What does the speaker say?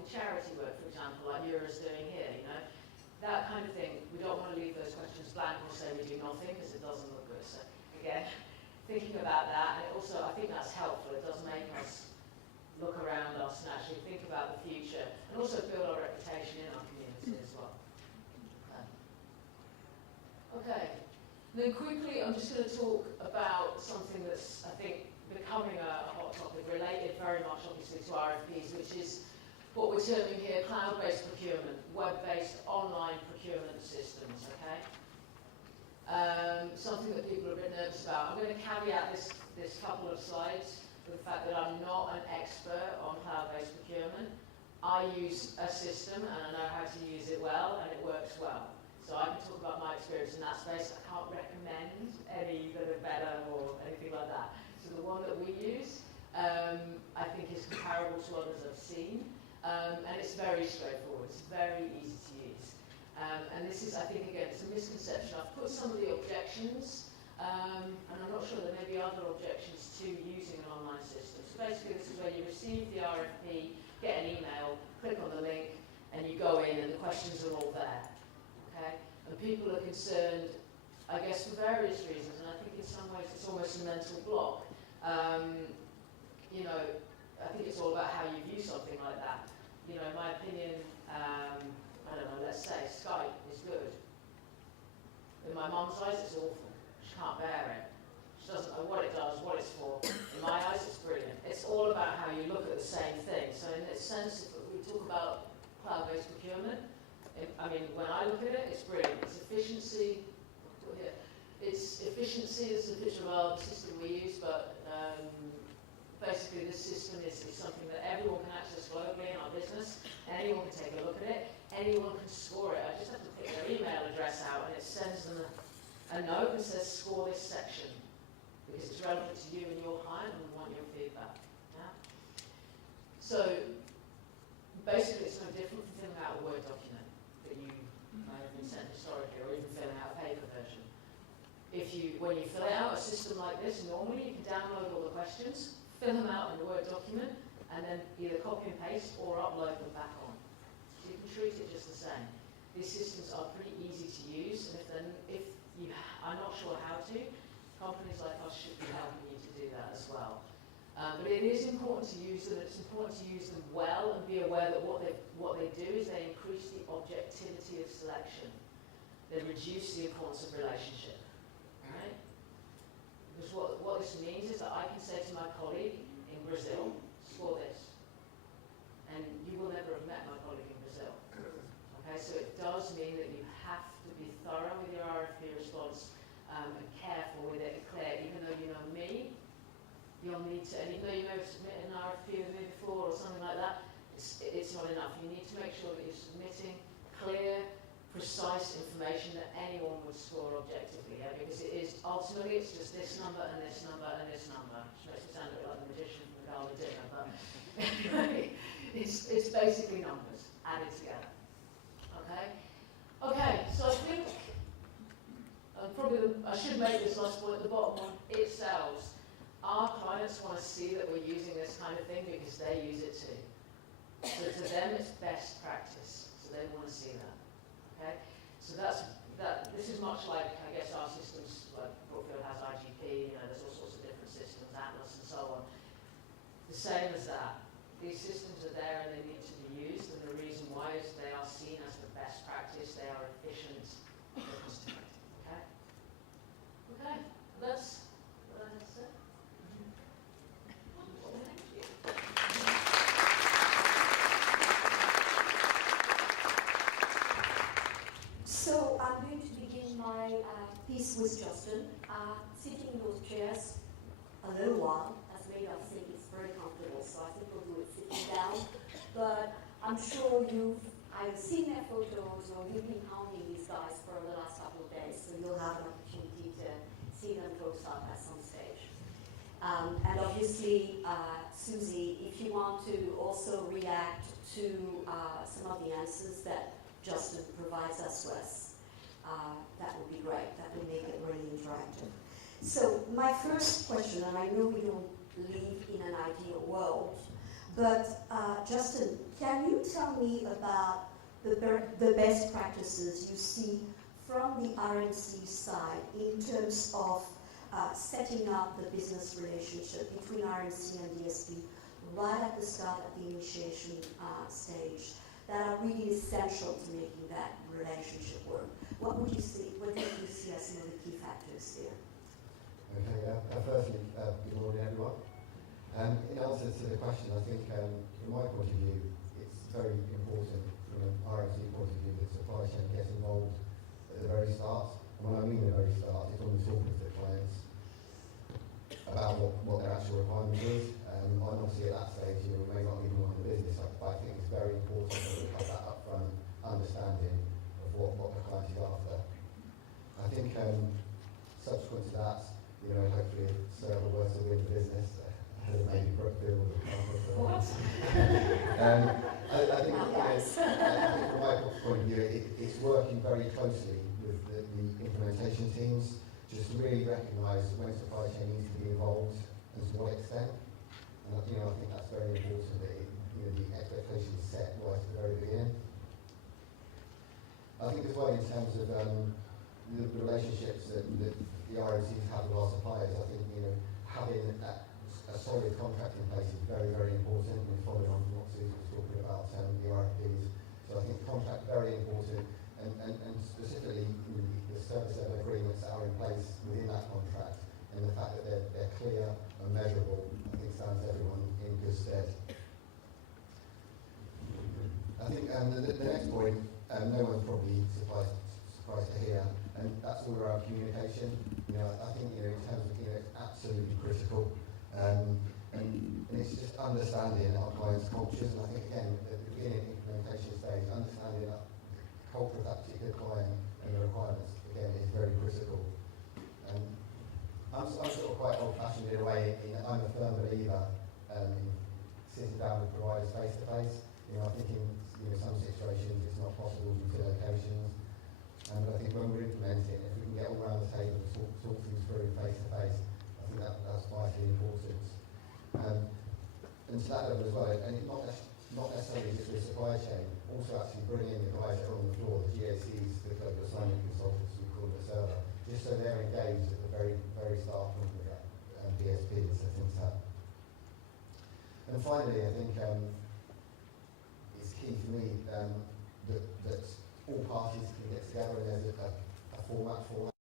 in charity work, for example, like EuRA's doing here, you know. That kind of thing, we don't want to leave those questions blank or say we do nothing because it doesn't look good. So again, thinking about that, and it also, I think that's helpful. It does make us look around us and actually think about the future, and also build our reputation in our community as well. Okay. Then quickly, I'm just going to talk about something that's, I think, becoming a hot topic, related very much, obviously, to RFPs, which is what we're terming here cloud-based procurement, web-based online procurement systems, okay? Something that people are a bit nervous about. I'm going to caveat this couple of slides with the fact that I'm not an expert on cloud-based procurement. I use a system, and I know how to use it well, and it works well. So I can talk about my experience in that space. I can't recommend any that are better or anything like that. So the one that we use, I think is comparable to others I've seen. And it's very straightforward. It's very easy to use. And this is, I think, again, it's a misconception. I've put some of the objections, and I'm not sure there may be other objections to using an online system. So basically, this is where you receive the RFP, get an email, click on the link, and you go in, and the questions are all there. Okay? And people are concerned, I guess, for various reasons, and I think in some ways it's almost a mental block. You know, I think it's all about how you view something like that. You know, in my opinion, I don't know, let's say Skype is good. In my mum's eyes, it's awful. She can't bear it. She doesn't know what it does, what it's for. In my eyes, it's brilliant. It's all about how you look at the same thing. So in this sense, if we talk about cloud-based procurement, I mean, when I look at it, it's brilliant. It's efficiency. It's efficiency. This is a picture of our system we use, but basically this system is something that everyone can access globally in our business. Anyone can take a look at it. Anyone can score it. I just have to pick their email address out, and it sends them a note that says, score this section, because it's relevant to you and your client, and we want your feedback. Yeah? So basically, it's no different from filling out a Word document that you might have been sent historically, or even filling out a paper version. When you fill out a system like this, normally you can download all the questions, fill them out in a Word document, and then either copy and paste or upload them back on. So you can treat it just the same. These systems are pretty easy to use, and if you are not sure how to, companies like us should be helping you to do that as well. But it is important to use them. It's important to use them well and be aware that what they do is they increase the objectivity of selection. They reduce the importance of relationship. Right? Because what this means is that I can say to my colleague in Brazil, score this. And you will never have met my colleague in Brazil. Okay, so it does mean that you have to be thorough with your RFP response and careful with it and clear. Even though you know me, you'll need to, and even though you may have submitted an RFP with me before or something like that, it's not enough. You need to make sure that you're submitting clear, precise information that anyone would score objectively, yeah? Because it is, ultimately, it's just this number and this number and this number, which makes it sound a bit like the magician from the Gala Dinner, but anyway, it's basically numbers added together. Okay? Okay, so I think, I should make this last point at the bottom one, it sells. Our clients want to see that we're using this kind of thing because they use it too. So to them, it's best practice, so they want to see that. Okay, so this is much like, I guess, our systems, like Brookfield has IGP, you know, there's all sorts of different systems, Atlas and so on. The same as that. These systems are there and they need to be used, and the reason why is they are seen as the best practice, they are efficient, they're cost effective. Okay? Okay, that's what I had to say. Thank you. So I'm going to begin my piece with Justin. Sitting in those chairs a little while has made us think it's very comfortable, so I think we'll do it sitting down. But I'm sure you've either seen their photos or you've been counting these guys for the last couple of days, so you'll have an opportunity to see them close up at some stage. And obviously, Susie, if you want to also react to some of the answers that Justin provides us with, that would be great. That would make it really interactive. So my first question, and I know we don't live in an ideal world, But Justin, can you tell me about the best practices you see from the RNC side in terms of setting up the business relationship between RNC and DSP right at the start, at the initiation stage, that are really essential to making that relationship work? What would you see? What do you see as some of the key factors there? Okay, firstly, good morning everyone. In answer to the question, I think from my point of view, it's very important from an RNC point of view that supply chain gets involved at the very start. And when I mean the very start, it's when we're talking to the clients about what their actual requirement is. And obviously at that stage, we may not even want the business, but I think it's very important that we have that upfront understanding of what the client is after. I think subsequent to that, hopefully SIRVA were to win the business, maybe Brookfield or What? I think, from my point of view, it's working very closely with the implementation teams, just to really recognise when supply chain needs to be involved and to what extent. And I think that's very important that the expectations set right at the very beginning. I think as well in terms of the relationships that the RNCs have with our suppliers, I think having a solid contract in place is very, very important. And following on from what Susie was talking about the RFPs, so I think contract very important, and specifically the service level agreements that are in place within that contract, and the fact that they're clear and measurable, I think stands everyone in good stead. I think the next point, no one's probably surprised to hear, and that's all around communication. I think in terms of it's absolutely critical, and it's just understanding our clients' cultures. And I think again at the beginning implementation stage, understanding the culture of that particular client and the requirements again is very critical. I'm sort of quite old-fashioned in a way. I'm a firm believer in sitting down with providers face to face. I think in some situations it's not possible due to locations. But I think when we're implementing, if we can get all around the table and talk things through face to face, I think that's vitally important. And to that level as well, and not necessarily just with supply chain, also actually bringing in the guys that are on the floor, the GACs, the global assignment consultants, we call them SIRVA, just so they're engaged at the very, very start from the DSP and setting this up. And finally, I think it's key for me that all parties can get together and there's a format for